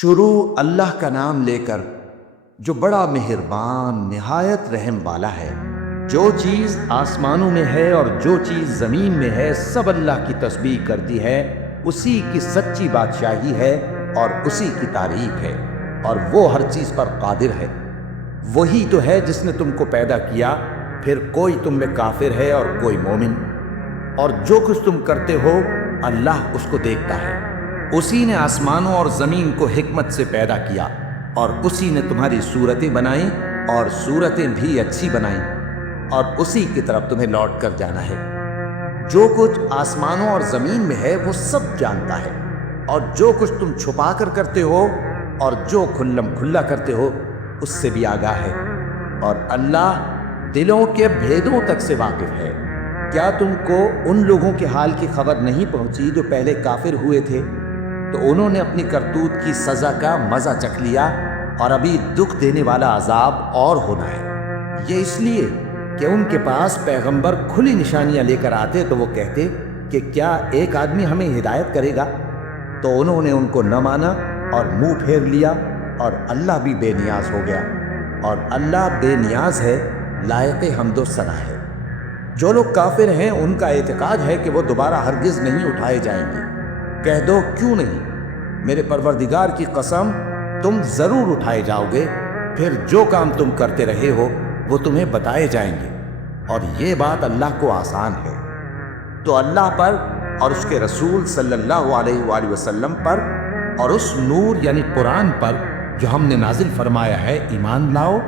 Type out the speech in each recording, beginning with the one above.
شروع اللہ کا نام لے کر جو بڑا مہربان نہایت رحم والا ہے۔ جو چیز آسمانوں میں ہے اور جو چیز زمین میں ہے سب اللہ کی تسبیح کرتی ہے، اسی کی سچی بادشاہی ہے اور اسی کی تعریف ہے، اور وہ ہر چیز پر قادر ہے۔ وہی تو ہے جس نے تم کو پیدا کیا، پھر کوئی تم میں کافر ہے اور کوئی مومن، اور جو کچھ تم کرتے ہو اللہ اس کو دیکھتا ہے۔ اسی نے آسمانوں اور زمین کو حکمت سے پیدا کیا، اور اسی نے تمہاری صورتیں بنائیں اور صورتیں بھی اچھی بنائیں، اور اسی کی طرف تمہیں لوٹ کر جانا ہے۔ جو کچھ آسمانوں اور زمین میں ہے وہ سب جانتا ہے، اور جو کچھ تم چھپا کر کرتے ہو اور جو کھلم کھلا کرتے ہو اس سے بھی آگاہ ہے، اور اللہ دلوں کے بھیدوں تک سے واقف ہے۔ کیا تم کو ان لوگوں کے حال کی خبر نہیں پہنچی جو پہلے کافر ہوئے تھے؟ تو انہوں نے اپنی کرتوت کی سزا کا مزہ چکھ لیا، اور ابھی دکھ دینے والا عذاب اور ہونا ہے۔ یہ اس لیے کہ ان کے پاس پیغمبر کھلی نشانیاں لے کر آتے تو وہ کہتے کہ کیا ایک آدمی ہمیں ہدایت کرے گا؟ تو انہوں نے ان کو نہ مانا اور منہ پھیر لیا، اور اللہ بھی بے نیاز ہو گیا، اور اللہ بے نیاز ہے، لائق حمد و ثنا ہے۔ جو لوگ کافر ہیں ان کا اعتقاد ہے کہ وہ دوبارہ ہرگز نہیں اٹھائے جائیں گے۔ کہہ دو کیوں نہیں؟ میرے پروردگار کی قسم تم ضرور اٹھائے جاؤ گے، پھر جو کام تم کرتے رہے ہو وہ تمہیں بتائے جائیں گے، اور یہ بات اللہ کو آسان ہے۔ تو اللہ پر اور اس کے رسول صلی اللہ علیہ وآلہ وسلم پر اور اس نور یعنی قرآن پر جو ہم نے نازل فرمایا ہے ایمان لاؤ،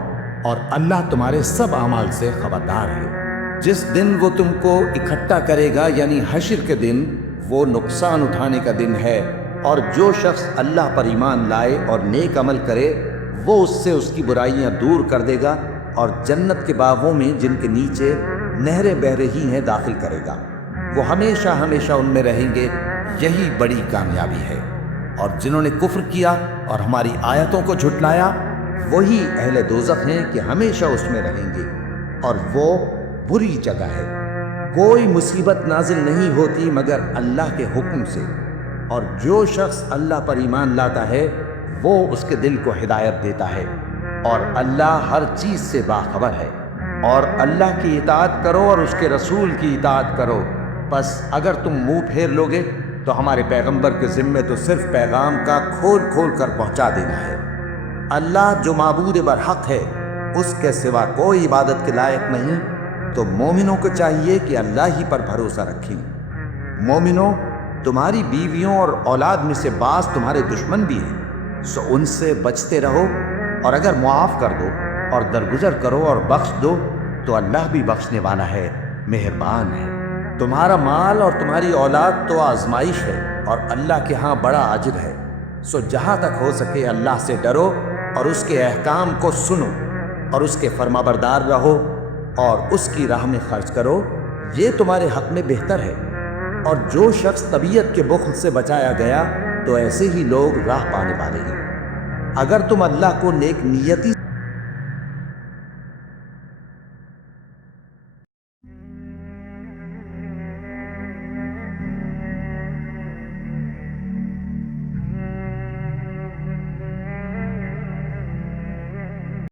اور اللہ تمہارے سب اعمال سے خبردار ہے۔ جس دن وہ تم کو اکٹھا کرے گا یعنی حشر کے دن، وہ نقصان اٹھانے کا دن ہے، اور جو شخص اللہ پر ایمان لائے اور نیک عمل کرے وہ اس سے اس کی برائیاں دور کر دے گا، اور جنت کے باغوں میں جن کے نیچے نہریں بہہ رہی ہیں داخل کرے گا۔ وہ ہمیشہ ہمیشہ ان میں رہیں گے، یہی بڑی کامیابی ہے۔ اور جنہوں نے کفر کیا اور ہماری آیتوں کو جھٹلایا وہی اہل دوزخ ہیں کہ ہمیشہ اس میں رہیں گے، اور وہ بری جگہ ہے۔ کوئی مصیبت نازل نہیں ہوتی مگر اللہ کے حکم سے، اور جو شخص اللہ پر ایمان لاتا ہے وہ اس کے دل کو ہدایت دیتا ہے، اور اللہ ہر چیز سے باخبر ہے۔ اور اللہ کی اطاعت کرو اور اس کے رسول کی اطاعت کرو، بس اگر تم منہ پھیر لوگے تو ہمارے پیغمبر کے ذمے تو صرف پیغام کا کھول کھول کر پہنچا دینا ہے۔ اللہ جو معبود برحق ہے اس کے سوا کوئی عبادت کے لائق نہیں، تو مومنوں کو چاہیے کہ اللہ ہی پر بھروسہ رکھیں۔ مومنوں، تمہاری بیویوں اور اولاد میں سے بعض تمہارے دشمن بھی ہیں، سو ان سے بچتے رہو، اور اگر معاف کر دو اور درگزر کرو اور بخش دو تو اللہ بھی بخشنے والا ہے، مہربان ہے۔ تمہارا مال اور تمہاری اولاد تو آزمائش ہے، اور اللہ کے ہاں بڑا اجر ہے، سو جہاں تک ہو سکے اللہ سے ڈرو اور اس کے احکام کو سنو، اور اس کے فرمانبردار رہو، اور اس کی راہ میں خرچ کرو، یہ تمہارے حق میں بہتر ہے۔ اور جو شخص طبیعت کے بخل سے بچایا گیا تو ایسے ہی لوگ راہ پانے والے ہیں۔ اگر تم اللہ کو نیک نیتی